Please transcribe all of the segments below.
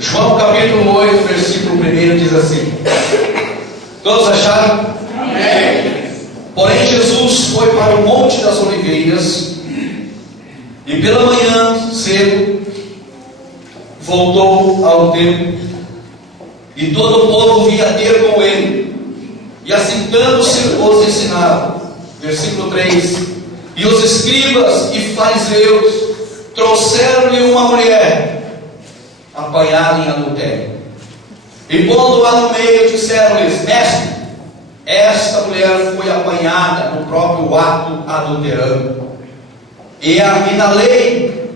João capítulo 8, versículo 1 diz assim: todos acharam? Amém. Porém Jesus foi para o Monte das Oliveiras, e pela manhã cedo voltou ao templo, e todo o povo vinha ter com ele, e assentando-se os ensinava. Versículo 3: e os escribas e fariseus trouxeram-lhe uma mulher apanhada em adultério, e pondo-a no meio, disseram-lhes: mestre, esta mulher foi apanhada no próprio ato adulterando, e na lei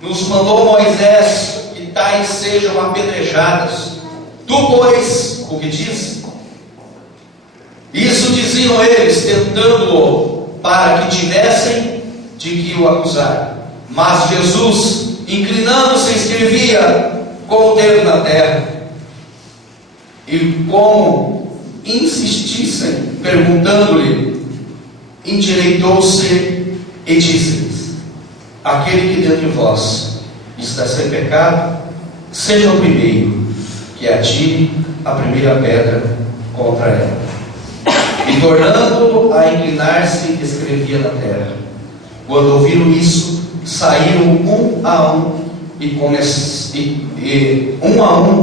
nos mandou Moisés que tais sejam apedrejadas. Tu, pois, o que diz? Isso diziam eles, tentando-o, para que tivessem de que o acusar. Mas Jesus, inclinando-se, escrevia com o dedo na terra. E como insistissem, perguntando-lhe, endireitou-se e disse-lhes: aquele que dentro de vós está sem pecado, seja o primeiro que atire a primeira pedra contra ela. E tornando a inclinar-se, escrevia na terra. Quando ouviram isso, saíram um a um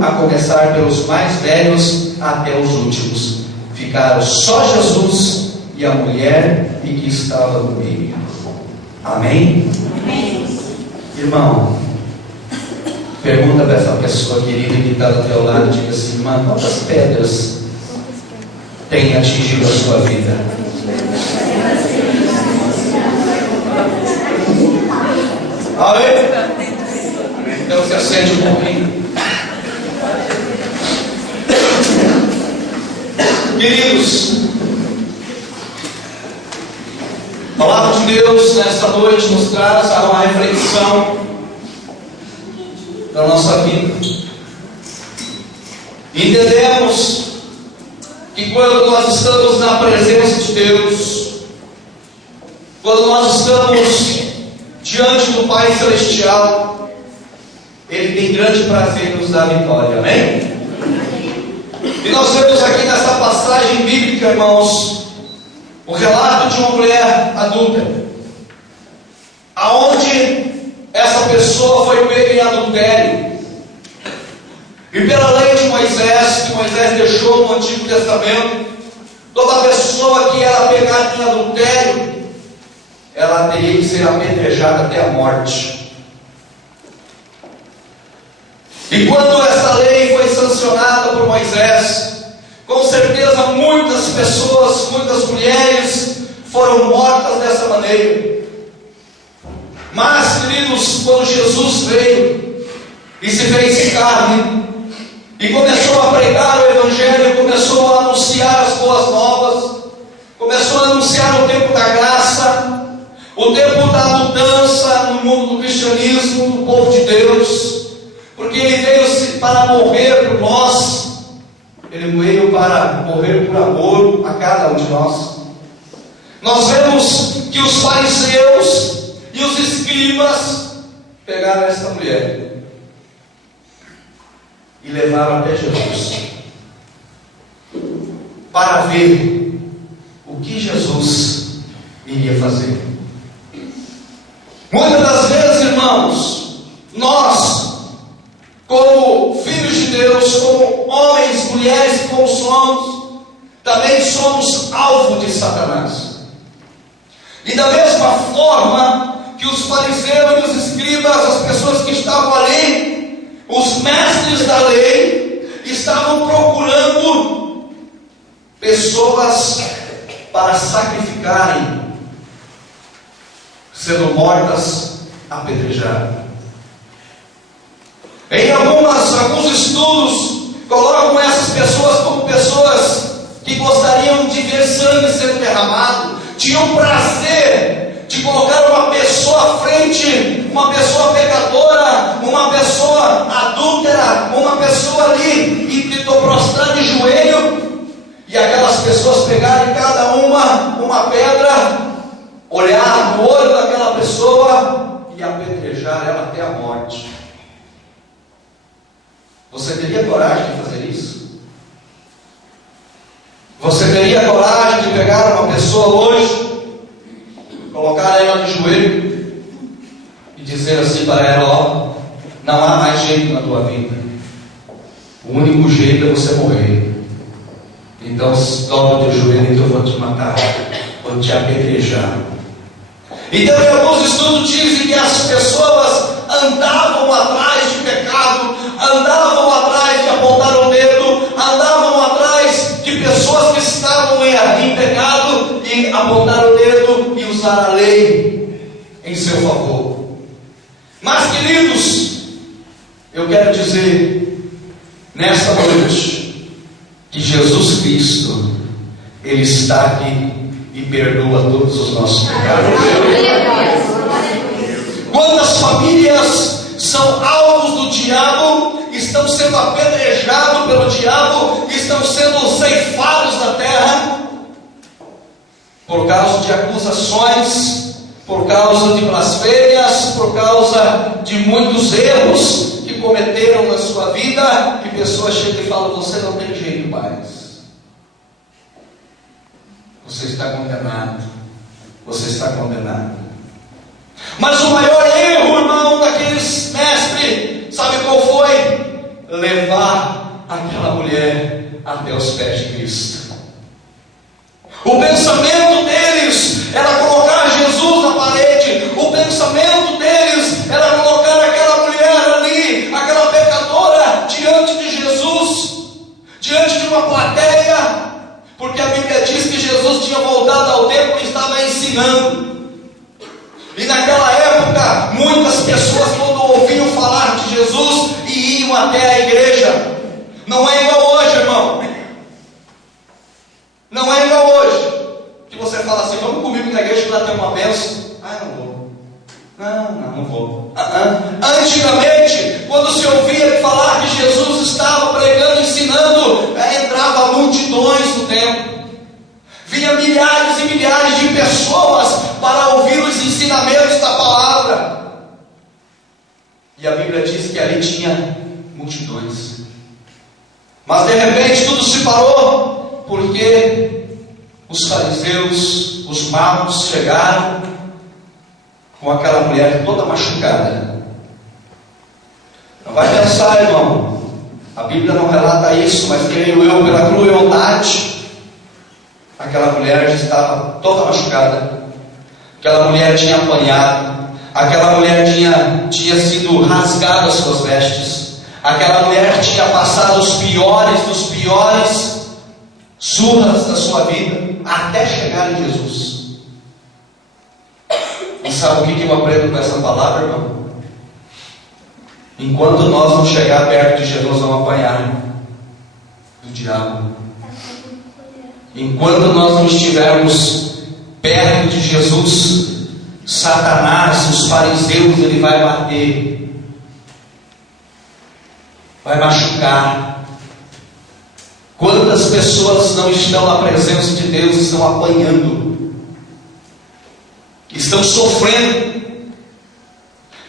a começar pelos mais velhos até os últimos. Ficaram só Jesus e a mulher e que estava no meio. Amém? Amém. Irmão, pergunta para essa pessoa querida que está do teu lado, diga assim: irmã, quantas pedras tem atingido a sua vida? Amém? Então se acende um pouquinho. Queridos, a palavra de Deus nesta noite nos traz uma reflexão da nossa vida. Entendemos que quando nós estamos na presença de Deus, quando nós estamos diante do Pai Celestial, Ele tem grande prazer em nos dar vitória. Amém? E nós vemos aqui nessa passagem bíblica, irmãos, o relato de uma mulher adúltera, aonde essa pessoa foi pega em adultério. E pela lei de Moisés, que Moisés deixou no Antigo Testamento, toda pessoa que era pegada em adultério, ela teria que ser apedrejada até a morte. E quando essa lei foi sancionada por Moisés, com certeza muitas pessoas, muitas mulheres foram mortas dessa maneira. Mas, queridos, quando Jesus veio e se fez carne, e começou a pregar o Evangelho, começou a anunciar as boas novas, começou a anunciar o tempo da graça, o tempo da mudança no mundo do cristianismo, do povo de Deus, porque Ele veio para morrer por nós, Ele veio para morrer por amor a cada um de nós. Nós vemos que os fariseus e os escribas pegaram essa mulher e levaram até Jesus para ver o que Jesus iria fazer. Muitas das vezes, irmãos, nós, como filhos de Deus, como homens, mulheres que como somos, também somos alvo de Satanás. E da mesma forma que os fariseus e os escribas, as pessoas que estavam ali, os mestres da lei, estavam procurando pessoas para sacrificarem, sendo mortas, apedrejadas. Em alguns estudos colocam essas pessoas como pessoas que gostariam de ver sangue sendo derramado, tinham prazer de colocar uma pessoa à frente, uma pessoa pecadora, uma pessoa adúltera, uma pessoa ali e tentou prostrar de joelho, e aquelas pessoas pegarem cada uma pedra, olhar no olho daquela pessoa e apedrejar ela até a morte. Você teria coragem de fazer isso? Você teria coragem de pegar uma pessoa hoje, colocar ela de joelho e dizer assim para ela: ó, não há mais jeito na tua vida, o único jeito é você morrer, então dobra o teu joelho que eu vou te matar, vou te apedrejar. Então, em alguns estudos dizem que as pessoas andavam atrás de pecado, andavam atrás de apontar o dedo, andavam atrás de pessoas que estavam em pecado e apontar o dedo e usar a lei em seu favor. Mas, queridos, eu quero dizer nesta noite que Jesus Cristo, Ele está aqui e perdoa todos os nossos pecados. Quantas famílias são alvos do diabo, estão sendo apedrejados pelo diabo, estão sendo ceifados da terra por causa de acusações, por causa de blasfêmias, por causa de muitos erros que cometeram na sua vida, e pessoas chegam e falam: você não tem jeito mais. Você está condenado. Você está condenado. Mas o maior erro, irmão, daqueles mestres, sabe qual foi? Levar aquela mulher até os pés de Cristo. O pensamento deles era colocar Jesus na parede. O pensamento deles era colocar aquela mulher ali, aquela pecadora, diante de Jesus, diante de uma plateia. Porque a Bíblia diz que Jesus tinha voltado ao templo e estava ensinando. E naquela época, muitas pessoas, quando ouviam falar de Jesus, iam até a igreja. Não é igual hoje, irmão. Não é igual hoje, que você fala assim: vamos comigo na igreja que lá tem uma bênção. Ah, eu não vou. Não vou. Antigamente, quando se ouvia falar que Jesus estava pregando, ensinando, entrava multidões no templo. Vinha milhares e milhares de pessoas para ouvir os ensinamentos da palavra. E a Bíblia diz que ali tinha multidões. Mas de repente tudo se parou, porque os fariseus, os magos chegaram com aquela mulher toda machucada. Não vai pensar, irmão, a Bíblia não relata isso, mas creio eu, pela crueldade, aquela mulher já estava toda machucada. Aquela mulher tinha apanhado. Aquela mulher tinha sido rasgada as suas vestes. Aquela mulher tinha passado os piores dos piores surras da sua vida, até chegar em Jesus. E sabe o que eu aprendo com essa palavra, irmão? Enquanto nós não chegar perto de Jesus, vamos apanhar do diabo. Enquanto nós não estivermos perto de Jesus, Satanás, os fariseus, ele vai bater, vai machucar. Quantas pessoas não estão na presença de Deus, estão apanhando, estão sofrendo.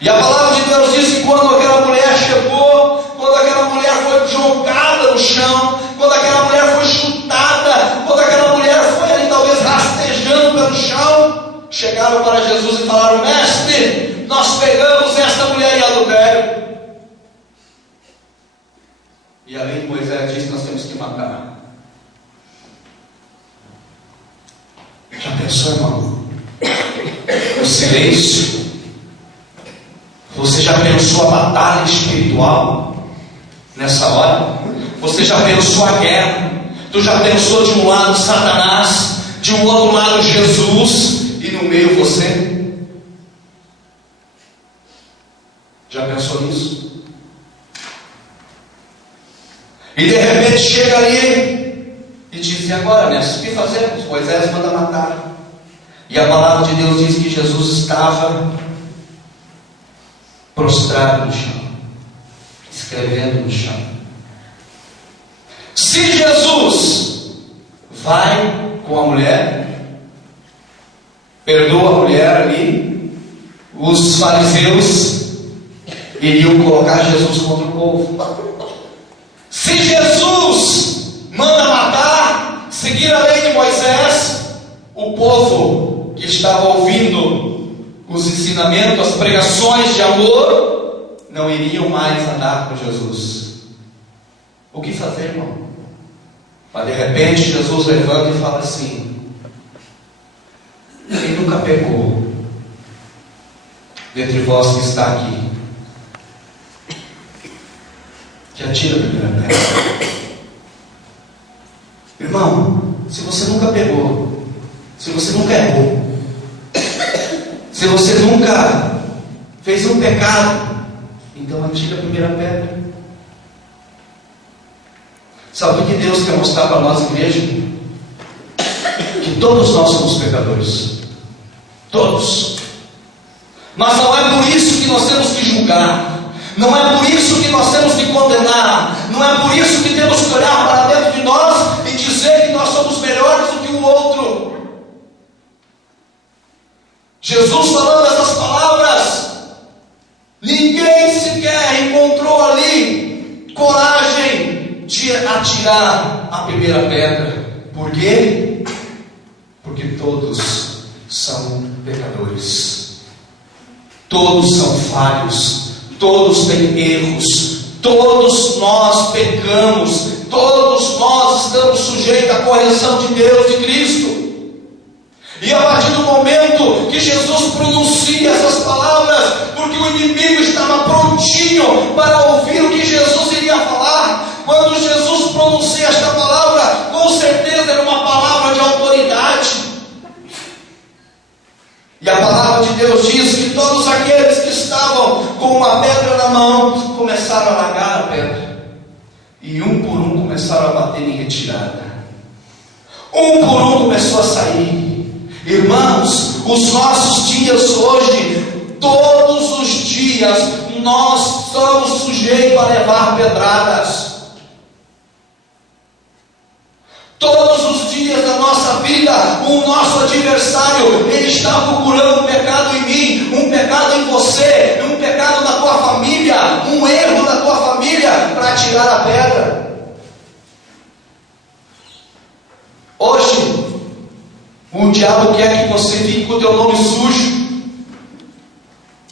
E a palavra de Deus diz que quando aquela mulher chegou, quando aquela mulher foi jogada no chão, quando aquela mulher foi chutada, quando aquela mulher foi ali talvez rastejando pelo chão, chegaram para Jesus e falaram: mestre, nós pegamos esta mulher em adultério. E a lei de Moisés diz que nós temos que matar. Já pensou, irmão? O silêncio. Você já pensou a batalha espiritual nessa hora? Você já pensou a guerra? Tu já pensou de um lado Satanás, de um outro lado Jesus, e no meio você? Já pensou nisso? E de repente chega ali e diz: e agora, mestre, o que fazemos? Moisés manda matar. E a palavra de Deus diz que Jesus estava prostrado no chão, escrevendo no chão. Se Jesus vai com a mulher, perdoa a mulher ali, os fariseus iriam colocar Jesus contra o povo. Se Jesus manda matar, seguir a lei de Moisés, o povo que estava ouvindo os ensinamentos, as pregações de amor, não iriam mais andar com Jesus. O que fazer, irmão? Mas de repente Jesus levanta e fala assim: quem nunca pecou dentre vós que está aqui, que atira a primeira pedra. Irmão, se você nunca pegou, se você nunca errou, se você nunca fez um pecado, então atira a primeira pedra. Sabe o que Deus quer mostrar para nós, igreja? Que todos nós somos pecadores. Todos. Mas não é por isso que nós temos que julgar. Não é por isso que nós temos que condenar. Não é por isso que temos que olhar para dentro de nós e dizer que nós somos melhores do que o outro. Jesus falando essas palavras, ninguém sequer encontrou ali coragem de atirar a primeira pedra. Por quê? Porque todos são pecadores. Todos são falhos. Todos têm erros. Todos nós pecamos. Todos nós estamos sujeitos à correção de Deus, de Cristo. E a partir do momento que Jesus pronuncia essas palavras, porque o inimigo estava prontinho para ouvir o que Jesus iria falar, quando Jesus pronuncia esta palavra, com certeza era uma palavra de autoridade. E a palavra de Deus diz que todos aqueles que estavam com uma pedra na mão começaram a largar a pedra, e um por um começaram a bater em retirada. Um por um começou a sair. Irmãos, os nossos dias hoje, todos os dias, nós estamos sujeitos a levar pedradas. Todos os dias da nossa vida, o nosso adversário, ele está procurando um pecado em mim, um pecado em você, um pecado na tua família, um erro na tua família, para tirar a pedra. Hoje, o diabo quer que você fique com o teu nome sujo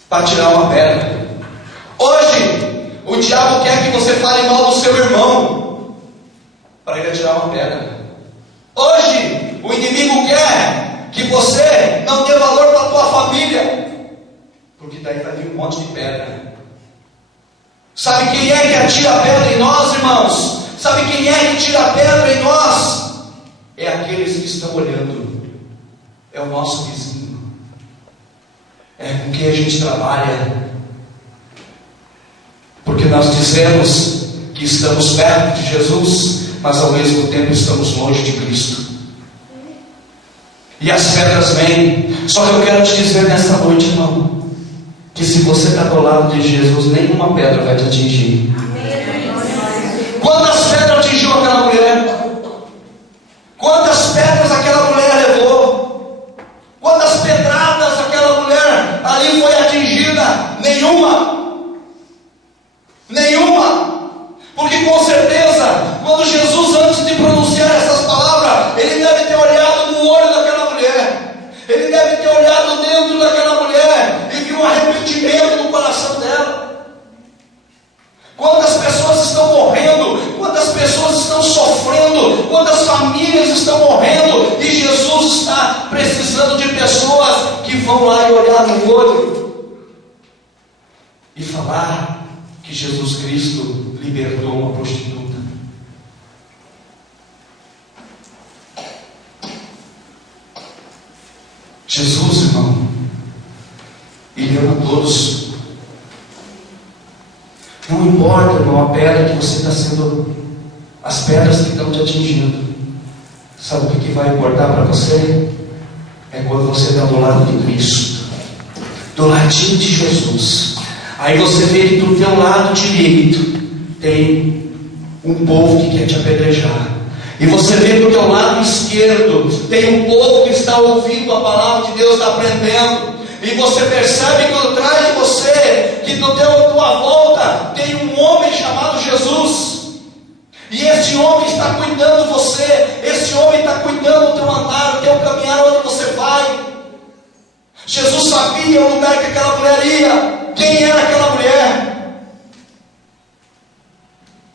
para tirar uma pedra. Hoje, o diabo quer que você fale mal do seu irmão para ele tirar uma pedra. Hoje, o inimigo quer que você não dê valor para a tua família, porque daí vai vir um monte de pedra. Sabe quem é que atira a pedra em nós, irmãos? Sabe quem é que tira a pedra em nós? É aqueles que estão olhando. É o nosso vizinho, é com quem a gente trabalha, porque nós dizemos que estamos perto de Jesus, mas ao mesmo tempo estamos longe de Cristo, e as pedras vêm. Só que eu quero te dizer nesta noite, irmão, que se você está do lado de Jesus, nenhuma pedra vai te atingir. Quantas pedras atingiu aquela mulher? Quantas pedras aquela mulher levou? Quantas pedradas aquela mulher ali foi atingida? Nenhuma. Nenhuma. Porque com certeza, quando Jesus, antes de pronunciar essas palavras, ele deve ter olhado no olho daquela mulher. Ele deve ter olhado dentro daquela mulher e viu um arrependimento no coração dela. Quantas pessoas estão morrendo, quantas pessoas estão sofrendo, quantas famílias estão morrendo, e Jesus está precisando de pessoas que vão lá e olhar no olho e falar que Jesus Cristo libertou uma prostituta. Jesus, irmão, Ele ama todos. Não importa, irmão, a pedra que você está sendo, as pedras que estão te atingindo. Sabe o que vai importar para você? É quando você está do lado de Cristo, do ladinho de Jesus. Aí você vê que do teu lado direito tem um povo que quer te apedrejar. E você vê que do teu lado esquerdo tem um povo que está ouvindo a palavra de Deus, está aprendendo. E você percebe que atrás de você, que do tua volta, tem um homem chamado Jesus. está cuidando de você, esse homem está cuidando do teu andar, do teu caminhar, onde você vai. Jesus sabia o lugar que aquela mulher ia, quem era aquela mulher.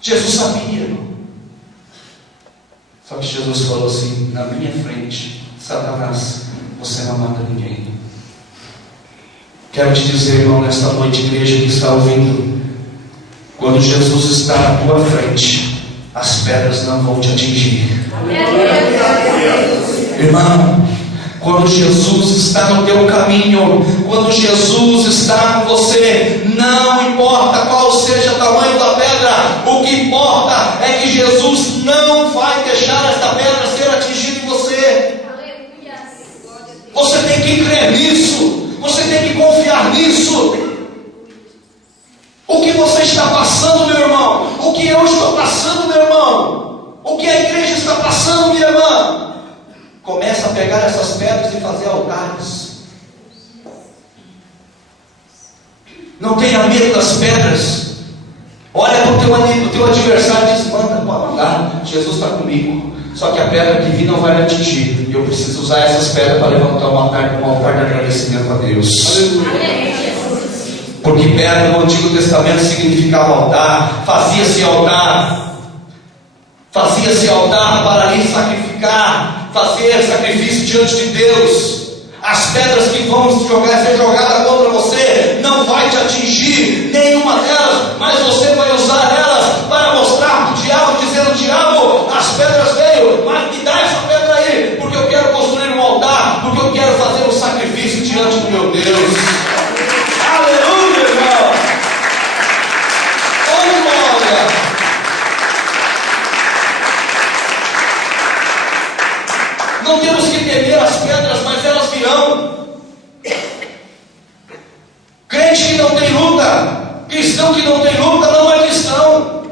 Jesus sabia. Só que Jesus falou assim: na minha frente, Satanás, você não mata ninguém. Quero te dizer, irmão, nesta noite, igreja que está ouvindo, quando Jesus está na tua frente, as pedras não vão te atingir. Irmão, quando Jesus está no teu caminho, quando Jesus está com você, não importa qual seja o tamanho da pedra, o que importa é que Jesus não vai deixar esta pedra ser atingida em você. Você tem que crer nisso. Você tem que confiar nisso. O que você está passando, meu irmão? O que eu estou passando, meu irmão? O que a igreja está passando, minha irmã? Começa a pegar essas pedras e fazer altares. Não tenha medo das pedras. Olha para o teu amigo, o teu adversário, e diz: manda, pode mandar, Jesus está comigo. Só que a pedra que vir não vai me atingir. E eu preciso usar essas pedras para levantar um altar de agradecimento a Deus. Aleluia. Porque pedra no Antigo Testamento significava altar. Fazia-se altar para ali sacrificar, fazer sacrifício diante de Deus. As pedras que vão ser jogadas contra você não vai te atingir, nenhuma delas, mas você vai usar elas para mostrar para o diabo, dizendo: diabo, as pedras veio, mas me dá essa pedra aí, porque eu quero construir um altar, porque eu quero fazer um sacrifício diante do meu Deus. Aleluia, irmão. Oh, glória. Não temos que temer as pedras, mas elas virão. Crente que não tem luta, cristão que não tem luta, não é cristão.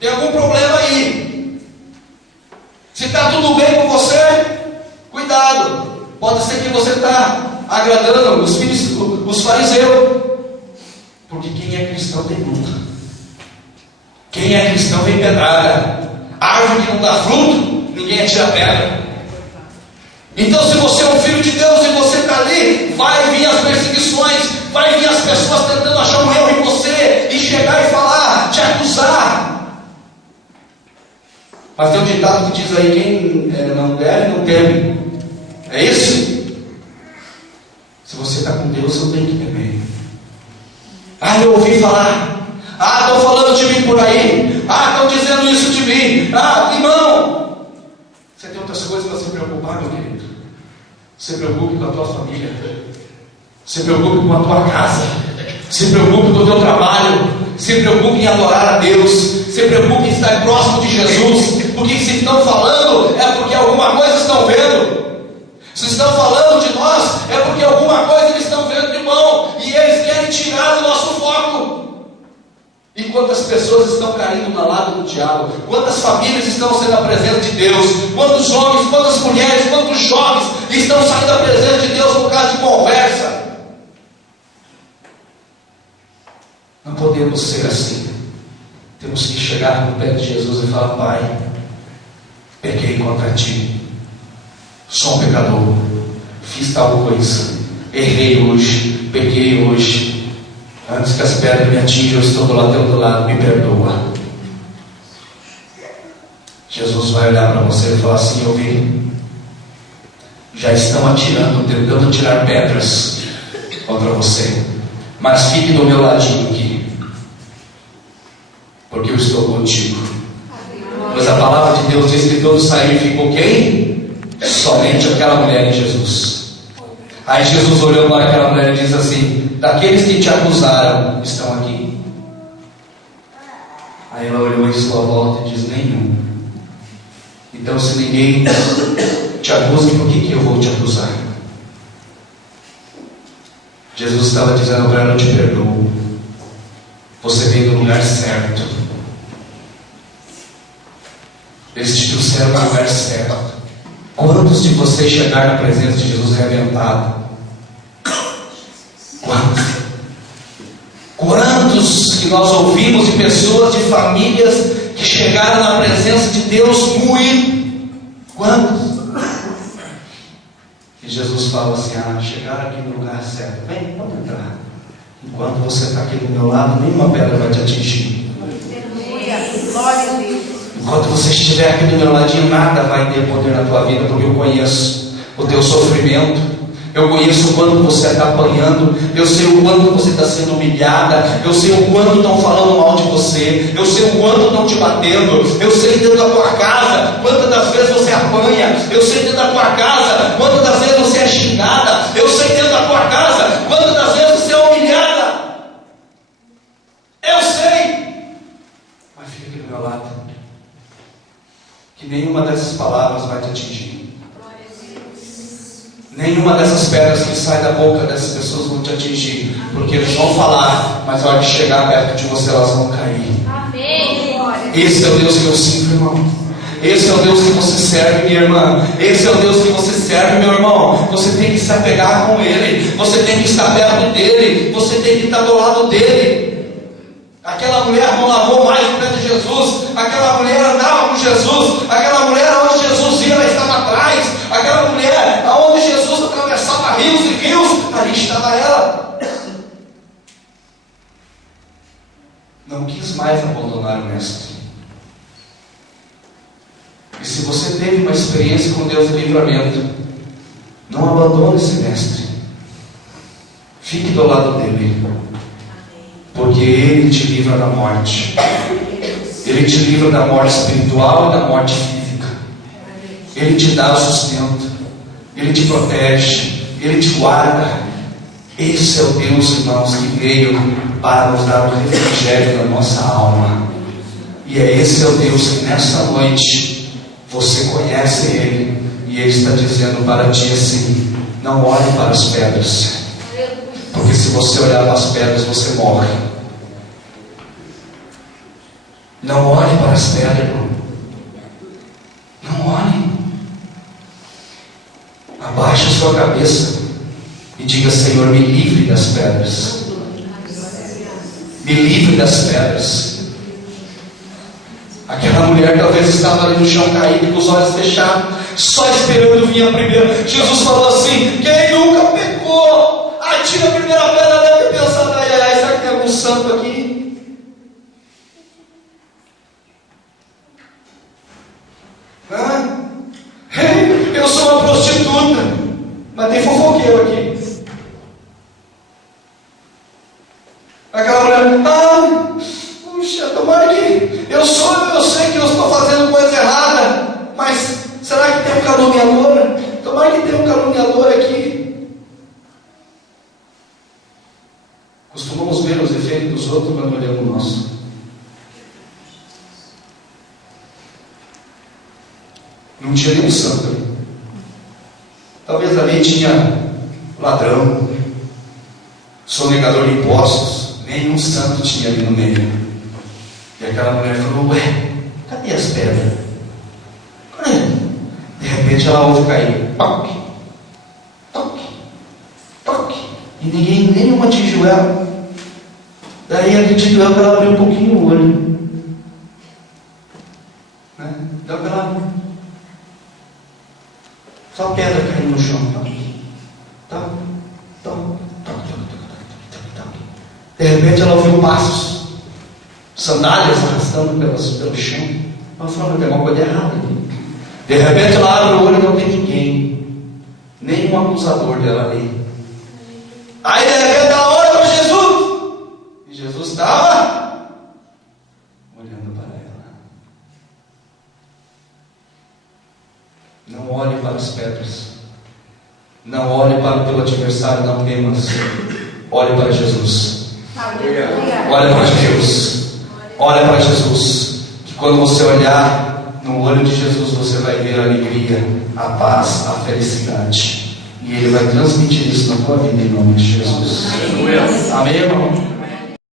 Tem algum problema aí. Se está tudo bem com você, cuidado. Pode ser que você está agradando os fariseus. Porque quem é cristão tem luta. Quem é cristão vem pedrada. Árvore que não dá fruto, ninguém atira pedra. Então, se você é um filho de Deus e você está ali, vai vir as perseguições, vai vir as pessoas tentando achar um erro em você e chegar e falar, te acusar. Mas tem um ditado que diz aí: quem não deve, não teme. É isso? Se você está com Deus, você tem que temer. Eu ouvi falar. Estão falando de mim por aí. Estão dizendo isso de mim. Irmão, você tem outras coisas para se preocupar, meu querido. Se preocupe com a tua família. Se preocupe com a tua casa. Se preocupe com o teu trabalho. Se preocupe em adorar a Deus. Se preocupe em estar próximo de Jesus. Porque se estão falando, é porque alguma coisa estão vendo. Se estão falando de nós, é porque alguma coisa eles estão vendo de bom. E eles querem tirar o nosso foco. E quantas pessoas estão caindo na lábia do diabo? Quantas famílias estão sendo a presença de Deus? Quantos homens, quantas mulheres, quantos jovens estão saindo da presença de Deus por causa de conversa? Não podemos ser assim. Temos que chegar no pé de Jesus e falar: Pai, pequei contra ti, sou um pecador, fiz tal coisa, errei hoje, pequei hoje. Antes que as pedras me atinjam, eu estou do teu lado, me perdoa. Jesus vai olhar para você e falar assim: eu vi, já estão atirando, tentando tirar pedras contra você, mas fique do meu ladinho aqui, porque eu estou contigo. Pois a palavra de Deus diz que todos saíram e ficou quem? Somente aquela mulher em Jesus. Aí Jesus olhou para aquela mulher e disse assim: daqueles que te acusaram, estão aqui? Aí ela olhou em sua volta e disse: nenhum. Então, se ninguém te acusa, por que eu vou te acusar? Jesus estava dizendo para ela: eu te perdoo. Você veio no lugar certo. Eles te trouxeram no lugar certo. Quantos de vocês chegaram na presença de Jesus arrebentado? Quantos que nós ouvimos de pessoas, de famílias que chegaram na presença de Deus moído. Quantos? E Jesus fala assim: chegaram aqui no lugar certo. Vem, pode entrar. Enquanto você está aqui do meu lado, nenhuma pedra vai te atingir. Glória a Deus. Enquanto você estiver aqui do meu ladinho, nada vai ter poder na tua vida, porque eu conheço o teu sofrimento. Eu conheço o quanto você está apanhando. Eu sei o quanto você está sendo humilhada. Eu sei o quanto estão falando mal de você. Eu sei o quanto estão te batendo. Eu sei dentro da tua casa quantas das vezes você apanha. Eu sei dentro da tua casa quantas das vezes você é xingada. Eu sei dentro da tua casa quantas das vezes você é humilhada. Eu sei. Mas fica aqui do meu lado, que nenhuma dessas palavras vai te atingir. Nenhuma dessas pedras que saem da boca dessas pessoas vão te atingir, porque eles vão falar, mas na hora de chegar perto de você, elas vão cair. Amém. Esse é o Deus que eu sinto, irmão. Esse é o Deus que você serve, minha irmã. Esse é o Deus que você serve, meu irmão. Você tem que se apegar com Ele. Você tem que estar perto dEle. Você tem que estar do lado dEle. Aquela mulher não lavou mais o pé de Jesus. Aquela mulher andava com Jesus. Aquela mulher, onde Jesus ia, ela estava atrás. Aquela mulher, onde Jesus atravessava rios e rios, ali estava ela. Não quis mais abandonar o Mestre. E se você teve uma experiência com Deus de livramento, não abandone esse Mestre. Fique do lado dele, porque Ele te livra da morte. Ele te livra da morte espiritual e da morte física. Ele te dá o sustento. Ele te protege. Ele te guarda. Esse é o Deus, irmãos, que veio para nos dar o refrigério da nossa alma. E esse é o Deus que nessa noite você conhece Ele. E Ele está dizendo para ti assim: não olhe para as pedras, porque se você olhar para as pedras, você morre. Não olhe para as pedras, irmão. Não olhe. Abaixe a sua cabeça e diga: Senhor, me livre das pedras. Me livre das pedras. Aquela mulher talvez estava ali no chão caído, com os olhos fechados, só esperando vir a primeira. Jesus falou assim: quem nunca pecou, atira a primeira pedra. Deve ter pensado: ai, ai, será que tem algum santo aqui? Eu sou uma prostituta, mas tem fofoqueiro aqui. Aquela mulher: puxa, tomara que eu sei que eu estou fazendo coisa errada, mas será que tem um caluniador? Tomara que tenha um caluniador aqui. Costumamos ver os defeitos dos outros, mas não olhamos o nosso. Não tinha nenhum santo ali. Talvez ali tinha ladrão, sonegador de impostos. Nenhum santo tinha ali no meio. E aquela mulher falou: ué, cadê as pedras? De repente ela ouve cair: toque, toque, toque. E nenhum atingiu ela. Daí acredito eu que ela abriu um pouquinho o olho, né? Deu aquela só pedra caindo no chão. Toque, toque, toque, toque, toque. De repente ela ouviu passos, sandálias arrastando pelo chão. Ela falou: tem uma coisa errada aqui. De repente ela abre o olho e não tem ninguém, nenhum acusador dela ali. Aí de repente ela olha para Jesus, e Jesus estava olhando para ela. Não olhe para as pedras, não olhe para o teu adversário, não temas. Olhe para Jesus. Olha para Deus. Olha para Jesus. Que quando você olhar no olho de Jesus, você vai ver a alegria, a paz, a felicidade. E Ele vai transmitir isso na tua vida em nome de Jesus. Amém, irmão?